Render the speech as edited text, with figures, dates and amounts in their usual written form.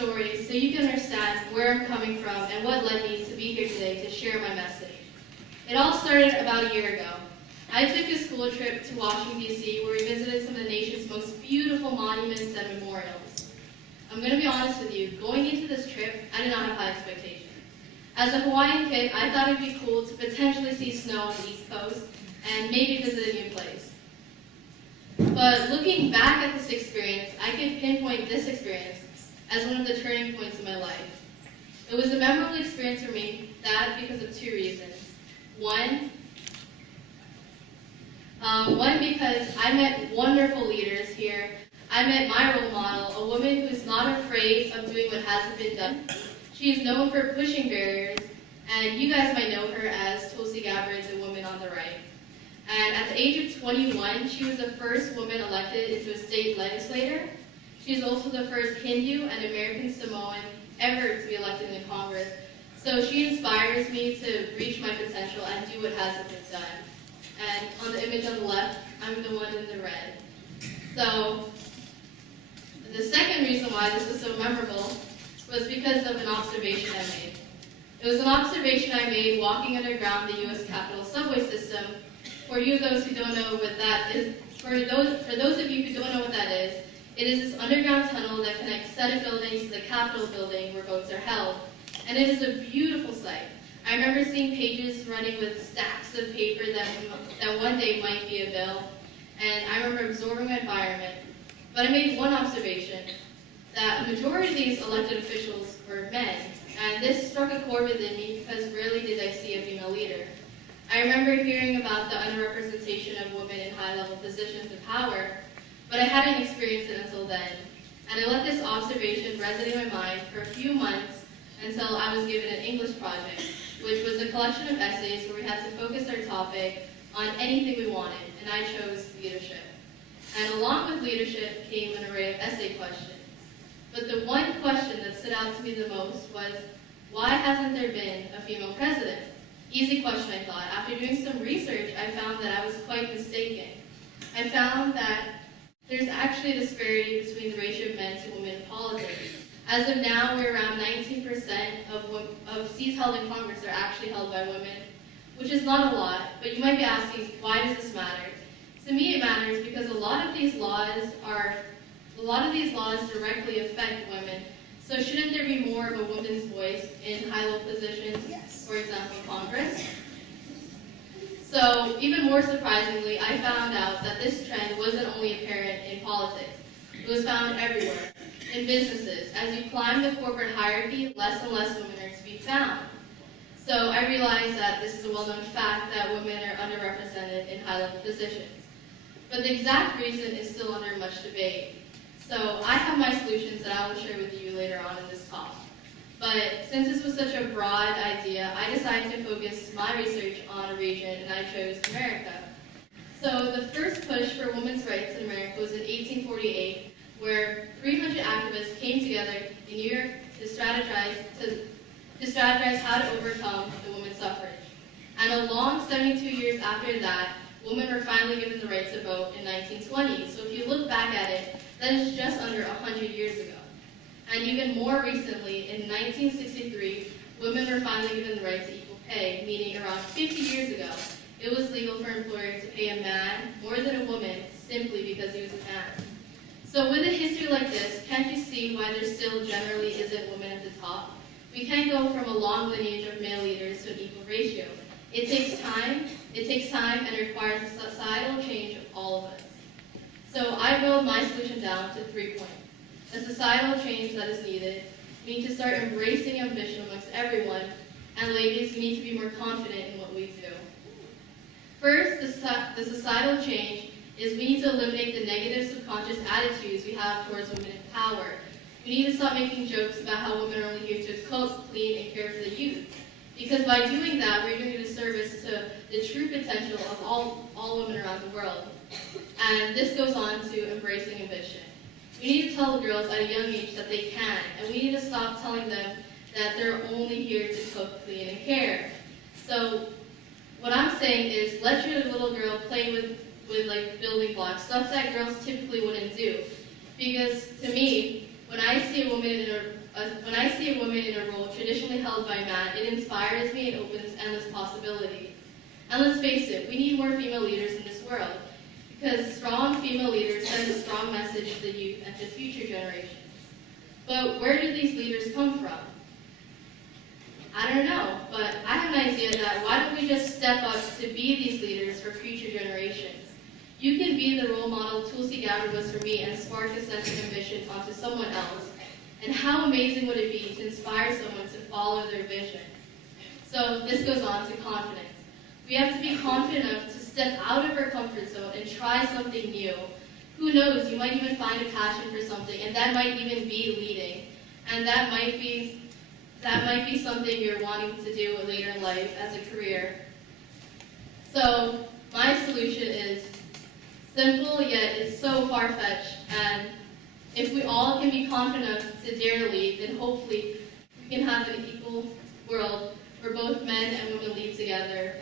story so you can understand where I'm coming from and what led me to be here today to share my message. It all started about a year ago. I took a school trip to Washington, D.C., where we visited some of the nation's most beautiful monuments and memorials. I'm going to be honest with you, going into this trip, I did not have high expectations. As a Hawaiian kid, I thought it would be cool to potentially see snow on the East Coast and maybe visit a new place. But looking back at this experience, I can pinpoint this experience as one of the turning points in my life. It was a memorable experience for me, because of two reasons. One, because I met wonderful leaders here. I met my role model, a woman who's not afraid of doing what hasn't been done. She is known for pushing barriers, and you guys might know her as Tulsi Gabbard, the woman on the right. And at the age of 21, she was the first woman elected into a state legislator. She is also the first Hindu and American Samoan ever to be elected in Congress. So she inspires me to reach my potential and do what hasn't been done. And on the image on the left, I'm the one in the red. So the second reason why this was so memorable was because of an observation I made. It was an observation I made walking underground the U.S. Capitol subway system. For those who don't know what that is, for those of you who don't know what that is, it is this underground tunnel that connects Senate buildings to the Capitol building where votes are held. And it is a beautiful sight. I remember seeing pages running with stacks of paper that one day might be a bill, and I remember absorbing my environment. But I made one observation, that a majority of these elected officials were men, and this struck a chord within me because rarely did I see a female leader. I remember hearing about the underrepresentation of women in high-level positions of power, but I hadn't experienced it until then. And I let this observation resonate in my mind for a few months until I was given an English project, which was a collection of essays where we had to focus our topic on anything we wanted, and I chose leadership. And along with leadership came an array of essay questions. But the one question that stood out to me the most was, why hasn't there been a female president? Easy question, I thought. After doing some research, I found that I was quite mistaken. I found that there's actually a disparity between the ratio of men to women in politics. As of now, we're around 19% of seats held in Congress are actually held by women, which is not a lot, but you might be asking, why does this matter? To me, it matters because a lot of these laws directly affect women. So shouldn't there be more of a woman's voice in high-level positions, yes. For example, Congress? So even more surprisingly, I found out that this trend wasn't only apparent in politics. It was found everywhere. In businesses, as you climb the corporate hierarchy, less and less women are to be found. So I realized that this is a well-known fact that women are underrepresented in high-level positions. But the exact reason is still under much debate. So I have my solutions that I will share with you later on in this talk. But since this was such a broad idea, I decided to focus my research on a region, and I chose America. So the first push for women's rights in America was in 1848, where 300 activists came together in New York to strategize how to overcome the women's suffrage. And a long 72 years after that, women were finally given the right to vote in 1920. So if you look back at it, that is just under 100 years ago. And even more recently, in 1963, women were finally given the right to equal pay, meaning around 50 years ago, it was legal for an employer to pay a man more than a woman simply because he was a man. So with a history like this, can't you see why there still generally isn't women at the top? We can't go from a long lineage of male leaders to an equal ratio. It takes time and requires a societal change of all of us. So I boiled my solution down to 3 points. A societal change that is needed. We need to start embracing ambition amongst everyone. And ladies, we need to be more confident in what we do. First, the societal change is we need to eliminate the negative subconscious attitudes we have towards women in power. We need to stop making jokes about how women are only here to cook, clean, and care for the youth. Because by doing that, we're doing a disservice to the true potential of all women around the world. And this goes on to embracing ambition. We need to tell the girls at a young age that they can, and we need to stop telling them that they're only here to cook, clean, and care. So what I'm saying is let your little girl play with like building blocks, stuff that girls typically wouldn't do. Because to me, when I see a woman when I see a woman in a role traditionally held by men, it inspires me and opens endless possibilities. And let's face it, we need more female leaders in this world, because strong female leaders send a strong message to the youth and to future generations. But where do these leaders come from? I don't know, but I have an idea that why don't we just step up to be these leaders for future generations? You can be the role model Tulsi Gabbard was for me and spark a sense of ambition onto someone else. And how amazing would it be to inspire someone to follow their vision? So this goes on to confidence. We have to be confident enough to step out of our comfort zone and try something new. Who knows, you might even find a passion for something, and that might even be leading. And that might be something you're wanting to do later in life as a career. So my solution is simple, yet it's so far-fetched. And if we all can be confident enough to dare to lead, then hopefully we can have an equal world where both men and women lead together.